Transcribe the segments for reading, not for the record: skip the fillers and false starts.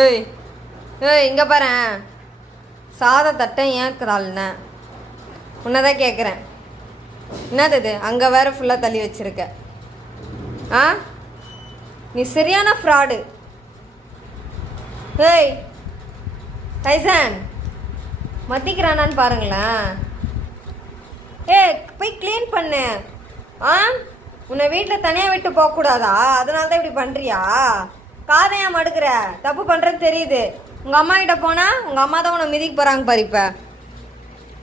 ஏய் ஏய் இங்கே பாரு, சாத தட்டை ஏன் தாள்ன உன்னதான் கேட்குறேன். என்னது இது அங்கே வேற ஃபுல்லாக தள்ளி வச்சிருக்க? ஆ நீ சரியான ஃப்ராடு. ஏய் டைசன் மத்திக்கிறானான்னு பாருங்களேன். போய் க்ளீன் பண்ணு. ஆ உன்னை வீட்டில் தனியாக விட்டு போகக்கூடாதா? அதனால தான் இப்படி பண்ணுறியா? காதையா மடுக்கிற? தப்பு பண்ணுறது தெரியுது. உங்கள் அம்மா கிட்ட போனால் உங்கள் அம்மா தான் உன்னை மிதிக்க போகிறாங்க பாரு. இப்போ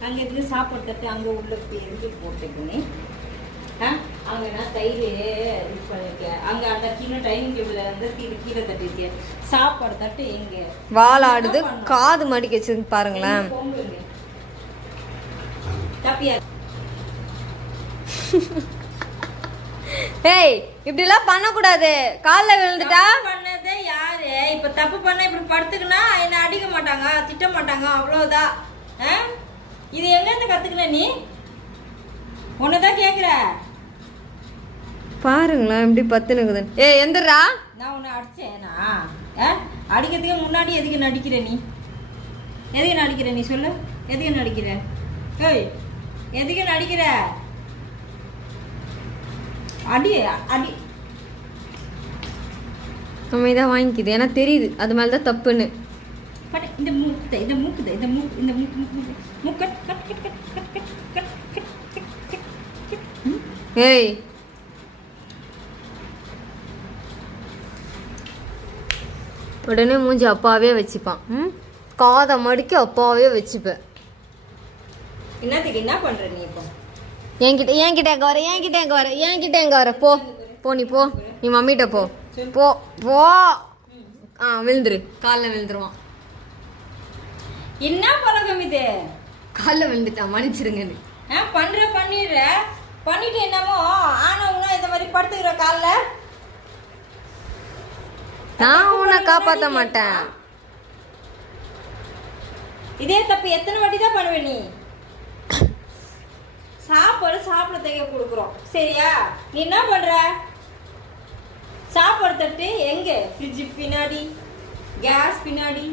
அங்கே இருந்து சாப்பாடு தட்டு அங்கே உள்ள எதுக்கு போட்டுக்கணே? அங்கே நான் தயிர் இது பண்ணியிருக்கேன். அங்கே அந்த கீழே டைனிங் டேபிளில் வந்து கீழே தட்டிருக்கேன். சாப்பாடு தட்டு எங்கே வாலாடுது, காது மடிக்க வச்சு பாருங்களேன். தப்பியா? ஏய் இப்படிலாம் பண்ணக்கூடாது. காலில் விழுந்துட்டா பண்ணதே யாரு? இப்போ தப்பு பண்ண இப்படி படுத்துக்கினா என்ன அடிக்க மாட்டாங்க, திட்ட மாட்டாங்க, அவ்வளோதான். இது எங்கேருந்து கற்றுக்கின நீ? உன்னதான் கேட்குற. பாருங்களேன் இப்படி பத்துனுக்குது. எந்திரா. நான் உன்னை அடிச்சேனா? அடிக்கிறதுக்கு முன்னாடி எதுக்கு நடிக்கிற நீ? எதுக்கு நடிக்கிற நீ சொல்லு? எதுக்கு நடிக்கிற? ஏய் எதுக்கு நடிக்கிற? அடி அடி. அமைதியாக வாங்கிக்குது. ஏன்னா தெரியுது அது மேலே தான் தப்புன்னு. இந்த மூக்கு இந்த மூக்கு இந்த மூக்கு இந்த மூக்கு மூக்கு மூக்கு cut cut cut cut cut cut cut. ஏய் உடனே மூஞ்சி அப்பாவே வச்சுப்பான். காதை மடிக்க அப்பாவே வச்சுப்பேன். என்னத்துக்கு என்ன பண்ற நீ? இப்போ என்கிட்ட எங்க வர போ போ. நீ போ, நீ மம்மிகிட்ட போ போ போ. விழுந்துரு, காலில் விழுந்துருவான். என்ன பழக்கம் இது? காலில் விழுந்துட்டான், மன்னிச்சிருங்கன்னு. பண்ணிட்டு என்னமோ ஆனவனா இந்த மாதிரி படுத்துக்கிற காலில். நான் உன்னை காப்பாற்ற மாட்டேன். இதே தப்பு எத்தனை வாட்டி தான் பண்ணுவேன் நீ? சாப்பாடு சாப்பிடத்தையே கொடுக்குறோம் சரியா? நீ என்ன பண்ற? சாப்பாடு தட்டு எங்க? ஃப்ரிட்ஜு பின்னாடி, கேஸ் பின்னாடி,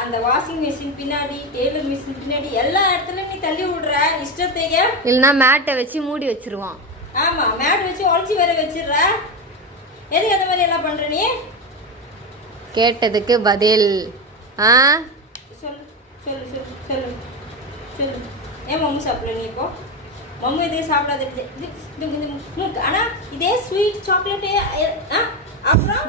அந்த வாஷிங் மிஷின் பின்னாடி, டெய்லர் மிஷின் பின்னாடி, எல்லா இடத்துலயும் நீ தள்ளி விடுற இஷ்டத்தையே. இல்லைன்னா மேட்டை வச்சு மூடி வச்சிருவான். ஆமா மேட் வச்சு உடச்சி வேற வச்சிடுற. எதுக்கு அந்த மாதிரி எல்லாம் பண்ற நீ? கேட்டதுக்கு பதில் சொல்லு சொல்லு சொல்லு சொல்லு சொல்லு. ஏன் மம்மு சாப்பிடல நீ? இப்போ மம்மு இதே சாப்பிடாது. ஆனா இதே ஸ்வீட் சாக்லேட்டே அப்புறம்